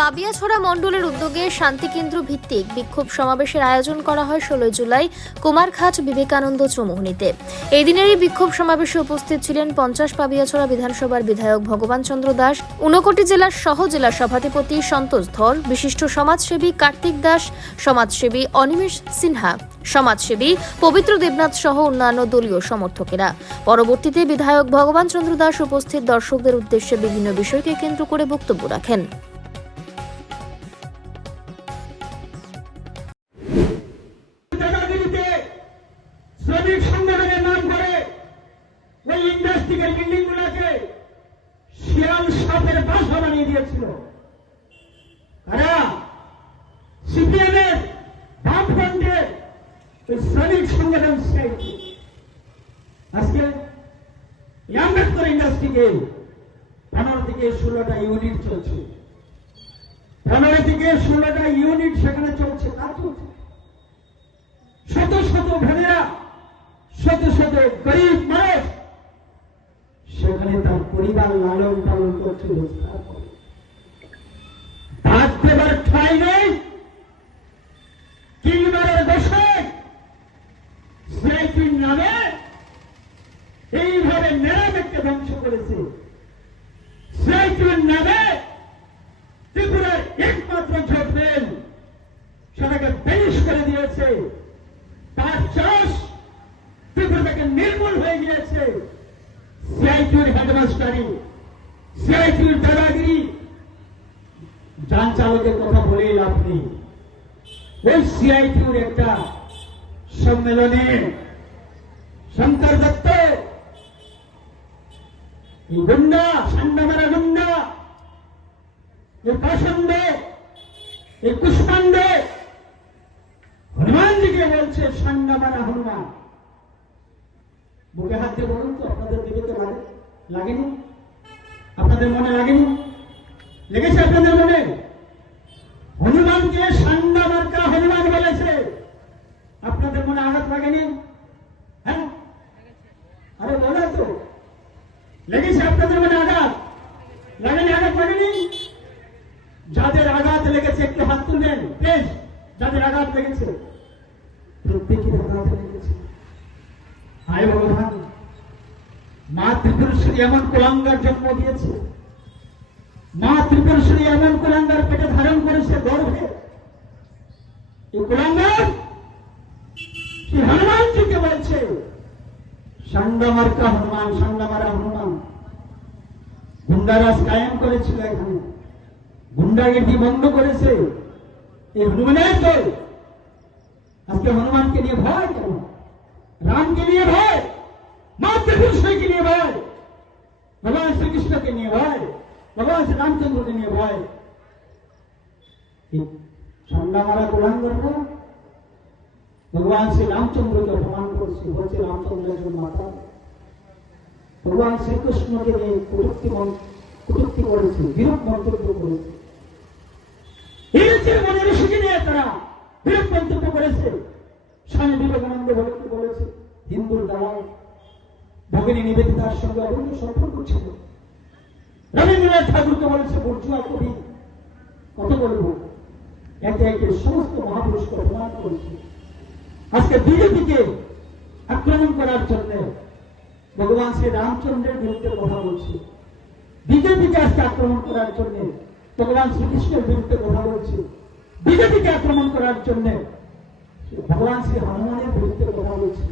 পাবিয়াছড়া মণ্ডলের উদ্যোগে শান্তিকেন্দ্র ভিত্তিক বিক্ষোভ সমাবেশের আয়োজন করা হয় ষোলোই জুলাই কুমারঘাট বিবেকানন্দ চৌমুহনীতে। এই দিনেরই বিক্ষোভ সমাবেশে উপস্থিত ছিলেন পঞ্চাশ পাবিয়াছড়া বিধানসভার বিধায়ক ভগবান চন্দ্র দাস, ঊনকোটি জেলার সহ জেলা সভাধিপতি সন্তোষ ধর, বিশিষ্ট সমাজসেবী কার্তিক দাস, সমাজসেবী অনিমেষ সিনহা, সমাজসেবী পবিত্র দেবনাথ সহ অন্যান্য দলীয় সমর্থকেরা। পরবর্তীতে বিধায়ক ভগবান চন্দ্র দাস উপস্থিত দর্শকদের উদ্দেশ্যে বিভিন্ন বিষয়কে কেন্দ্র করে বক্তব্য রাখেন। শ্রমিক নাম করে ওই ইন্ডাস্ট্রিয়াল বিল্ডিং গুলোকে শিয়াল সাপের বাসা বানিয়ে দিয়েছিল। কারা? সিপিএমের বামফ্রন্টের ওই শ্রমিক সংগঠন আজকে আম্বেদকর ইন্ডাস্ট্রিকে পনেরো থেকে ষোলোটা ইউনিট চলছে। পনেরো থেকে ষোলোটা ইউনিট গরিব মানুষ, সেখানে তার পরিবার লালন পালন করছে, রোজগার করে। ভাত দেবার ঠাই নেই কিংবারের বসে সিআইটির নামে, এইভাবে মেরামেটকে ধ্বংস করেছে। সিআইটির নামে ত্রিপুরার একমাত্র ঝোটবেন সেটাকে বেনিশ করে দিয়েছে তার চাষ ত্রিপুরা থেকে নির্মূল হয়ে গিয়েছে। সিআইটির হেডমাস্টারি সিআইটির দাদাগিরি। যান চালকের কথা বলেই লাভ নেই। ওই সিআইটির একটা সম্মেলনে শঙ্কর দত্ত, এই গুন্ডা, সান্ডামারা গুন্ডা, এই পাষণ্ড, এই কুষ্মাণ্ড, হনুমানজিকে বলছে সান্ডা মারা হনুমান। বুকে হাত দিয়ে বলুন তো, আপনাদের তো লাগে লাগেনি? আপনাদের মনে লাগেনি? লেগেছে আপনাদের মনে? হনুমানকে সান্ডা মার্কা হনুমান বলেছে। আপনাদের মনে আঘাত লাগেনি? হ্যাঁ? আরে বলে তো, লেগেছে আপনাদের মনে আঘাত? লাগেনি আঘাত লাগেনি? যাদের আঘাত লেগেছে, একটু হাত তুলবেন। বেশ, যাদের আঘাত লেগেছে। প্রত্যেকের আঘাত লেগেছে। হায় ভগবান মা ত্রিপুরেশ্বরী এমন কুলাঙ্গার জন্ম দিয়েছে। মা ত্রিপুরেশ্বরী এমন কুলাঙ্গার পেটে ধারণ করেছে গর্ভে। এই কুলাঙ্গার কি হনুমানজিকে বলছে? সান্ডামার্কা হনুমান সান্ডামারা হনুমান। গুন্ডারাজ কায়েম করেছিল এখানে। গুন্ডাগিরি বন্ধ করেছে। এই হনুমানের দল আজকে হনুমানকে নিয়ে ভয় কেন? রামকে নিয়ে ভয় মাতৃভূষণকে নিয়ে ভয় ভগবান শ্রীকৃষ্ণকে নিয়ে ভয় ভগবান শ্রী রামচন্দ্রকে নিয়ে ভয় ঠান্ডা মারা কোলাঙ্গররা ভগবান শ্রী রামচন্দ্রকে অপমান করছে বলছে রামচন্দ্র একজন মাতা ভগবান শ্রীকৃষ্ণকে নিয়ে কটুক্তি মন- কটুক্তি করেছে বিরূপ মন্তব্য করেছে হিন্দুদের মনে ঋষিকে নিয়ে তারা বিরূপ মন্তব্য করেছে স্বামী বিবেকানন্দ বলে- বলেছে? হিন্দুর দালাল ভগিনী নিবেদিতার সঙ্গে অবৈধ সম্পর্ক ছিল। রবীন্দ্রনাথ ঠাকুরকে বলেছে, বর্জুয়া কবি, কত বলব? একে একে সমস্ত মহাপুরুষকে অপমান করেছে। আজকে বিজেপিকে আক্রমণ করার জন্য ভগবান শ্রী রামচন্দ্রের বিরুদ্ধে কথা বলছে। বিজেপিকে আজকে আক্রমণ করার জন্য ভগবান শ্রীকৃষ্ণের বিরুদ্ধে কথা বলছে। বিজেপিকে আক্রমণ করার জন্য ভগবান শ্রী হনুমানের বিরুদ্ধে কথা বলছে।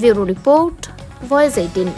Bureau report voice eighteen